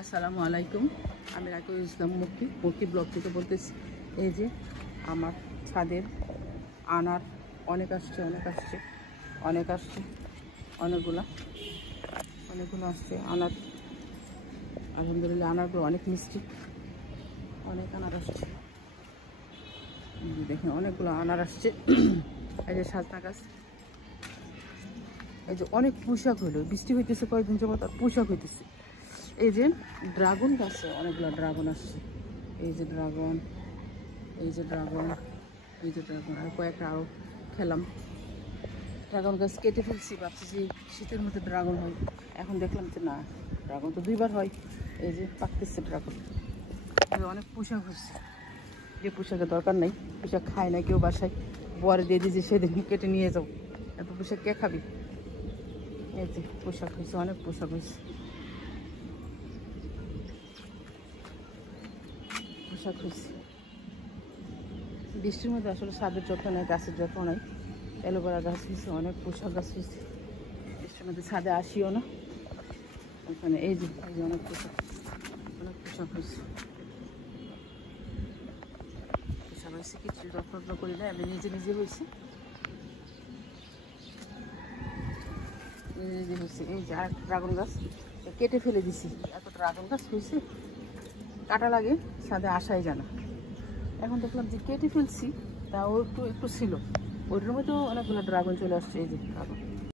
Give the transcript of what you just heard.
আসসালামু আলাইকুম। আমি রাকিবুল ইসলাম মুক্তি ব্লগ থেকে বলতেছি। এই যে আমার ছাদের আনার অনেক আসছে অনেকগুলো আসছে আনার। আলহামদুলিল্লাহ, আনারগুলো অনেক মিষ্টি, অনেক আনার আসছে। দেখেন অনেকগুলো আনার আসছে। এই যে সাজনা গাছ, এই যে অনেক পুঁইশাক হলো, বৃষ্টি হইতেছে কয়েকদিন যাবত, আর পুঁইশাক হইতেছে। এই যে ড্রাগন গাছে অনেকগুলো ড্রাগন আসছে। এই যে ড্রাগন আর কয়েকটা আরও খেলাম। ড্রাগন গাছ কেটে ফেলছি, ভাবছি যে শীতের মধ্যে ড্রাগন হয়। এখন দেখলাম যে না, ড্রাগন তো 2বার হয়। এই যে পাকতেছে ড্রাগন। অনেক পোশাক হচ্ছে, যে পোশাকের দরকার নাই, পোশাক খায় না কেউ, বাসায় বরে দিয়ে দিয়েছে, সেদিন কেটে নিয়ে যাও। এত পোশাক কে খাবি? এই যে পোশাক হয়েছে, অনেক পোশাক হয়েছে। বৃষ্টির মধ্যে আসলে ছাদের যত্ন নেই, গাছের যত্ন নাই। অ্যালোভেরা গাছ হয়েছে, অনেক পোশাক গাছ হয়েছে। বৃষ্টির মধ্যে ছাদে আসিও না ওখানে। এই যে অনেক পোশাক হয়েছে। কিছু যত্ন করি না, আমি নিজে হয়েছে। এই যে আর ড্রাগন গাছ কেটে ফেলে দিছি। এত ড্রাগন গাছ হয়েছে, কাটা লাগে, ছাদে আসাই জানা। এখন দেখলাম যে কেটে ফেলছি, তাও একটু ছিল, ওইটার মধ্যেও অনেকগুলো ড্রাগন চলে আসছে। এই যে ড্রাগন